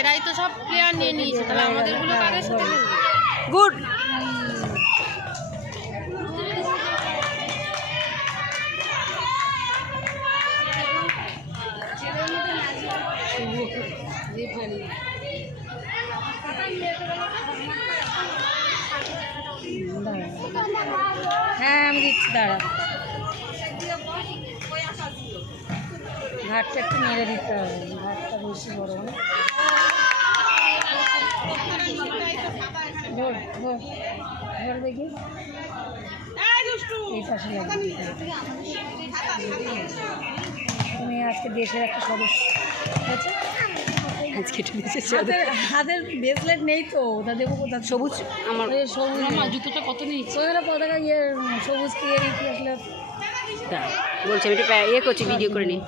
এরাই তো সব প্লেয়ার নিয়ে নিয়েছে, তাহলে আমাদের গুলো কাদের সাথে খেলবে? গুড। হ্যাঁ আমি দিচ্ছি, দাঁড়া। ঘাটটা একটু মেরে দিতে হবে, ঘাটটা বেশি বড় না। ধর ধর ধর দেখি, এই পাশে লাগিয়ে দিতে হবে। তুমি আজকে দেশের একটা সদস্য, ঠিক আছে? আজকে হাতের ব্রেসলেট নেই তো, ওটা দেবো কোথা? সবুজ, আমার সবুজ জুতোটা কত নিয়েছে? পতাকা ইয়ে সবুজ কি আসলে বলছি, আমি একটু ইয়ে করছি, ভিডিও করে নিই।